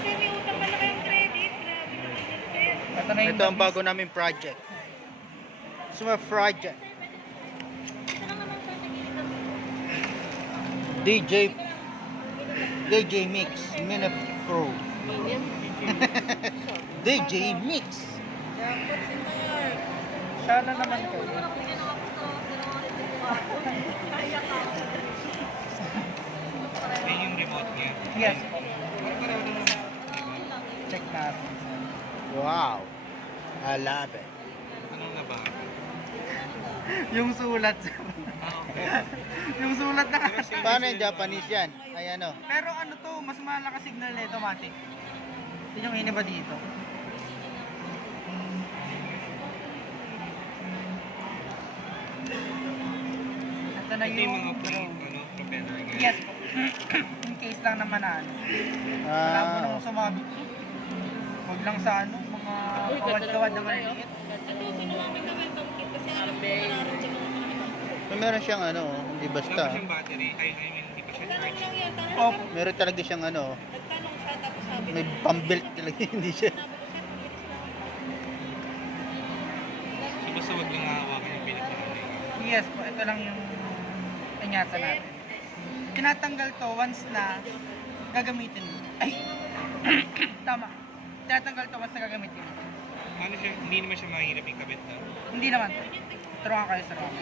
sir, may utang na kayong credit. Grabe naman yun, sir. Ito ang bago namin project. Suma project. Ito lang naman sir, nagiging kami. DJ Mix Minute Pro. DJ Mix. Sana naman kayo. Yan yung remote niya. Yes. Pareho naman. Check natin. Wow. I love it. Anong nabago? Yung sulat. Okay. Yung sulat na. Paano yung Japanese yan? Ay ano? Pero ano to, mas malakas signal na automatic. Yun yung iniba dito. Ito na Ito yung mga yung propeller niya. yes po. In case lang naman na ano. Wala mo nang sumabit. Huwag lang sa ano, mga kawad-kawad na maliliit. Ito, kinuha ko na welcome kit kasi alam ko nararamdaman ko naman. Meron siyang ano, hindi Wala basta. pa siyang battery. I mean, hindi pa siya Nagtanong charge. lang yan. Opo. Meron talaga siyang ano, Nagtanong siya tapos sabi may niya, pambelt talaga hindi siya. sabi ko, sir, mabilis lang. So basta wag lang hawakan yung pinaka-ano. Yes po, ito lang yung ingatan natin. Tinatanggal to once na gagamitin mo. Ay! Tama. Tinatanggal to once na gagamitin mo. Ano siya, hindi naman siya mahirap yung kabit na. Hindi naman. Turuan kayo sa rock.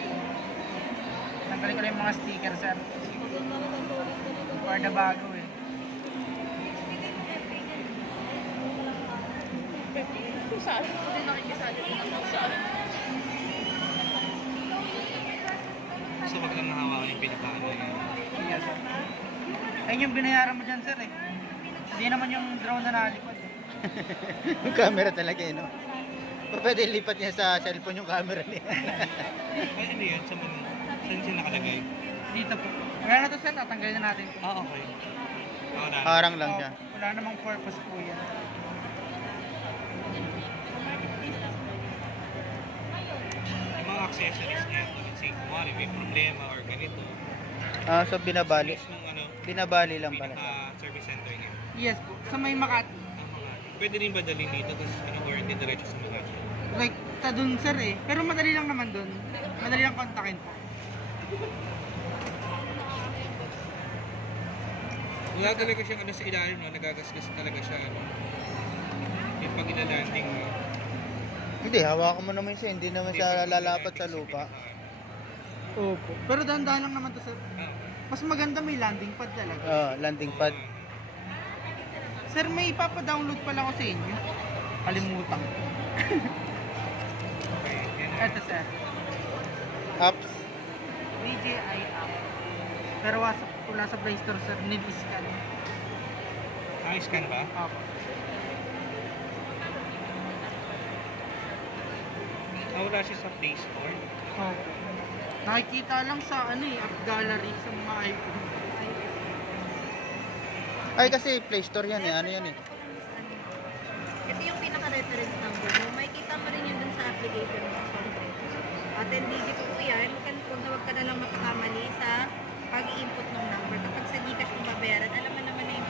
Tanggalin ko lang yung mga sticker, sir. For the bago eh. Kung saan? Hindi nakikisali lang saan. So wag lang hawakan yung pinaka-ano niya. Yes. Ayun yung binayaran mo dyan, sir eh. Hindi naman yung drone na nalipad eh. Yung camera talaga eh, no? Pwede lipat niya sa cellphone yung camera niya. Ay, ano yun? Saan siya nakalagay? Dito po. Wala na to, sir. Tatanggalin na natin. Ah, okay. Wala. Harang lang siya. Wala namang purpose po yan. Yung mga accessories niya, let's say, kumari may problema or ganito. Ah, so binabali. List nung ano, Binabali lang pala. pinaka-service center niya. Yes po. Sa may Makati. Ang mga, pwede rin ba dalhin dito, tapos warranty diretso sa mga. Like, sa dun, sir eh. Pero madali lang naman dun. Madali lang kontakin po. Wala talaga siyang ano sa ilalim, no? Nagagasgas talaga siya. Ano? Yung pag ila-landing mo. Hindi, hawakan mo naman siya. Hindi naman siya lalapat sa lupa. Opo. Pero dahan-dahan lang naman to, sir. Ah, Mas maganda may landing pad talaga. Oh, landing pad. Sir, may ipapadownload pala ko sa inyo. Kalimutan ko. okay. Yan. Ito, sir. Apps. DJI app. Pero wala sa Play Store, sir. Need scan. Scan ba? Opo. Wala siya sa Play Store. Opo. Nakikita lang sa ano eh, app gallery sa mga iPhone. Ay, kasi Play Store yan eh. Ano yan eh. Ito yung pinaka-reference number mo. Makikita mo rin yun dun sa application mo. At 10 digit po yan. Huwag ka na lang makakamali sa pag-i-input ng number. Kapag sa Gcash mo babayaran, alam mo naman na yung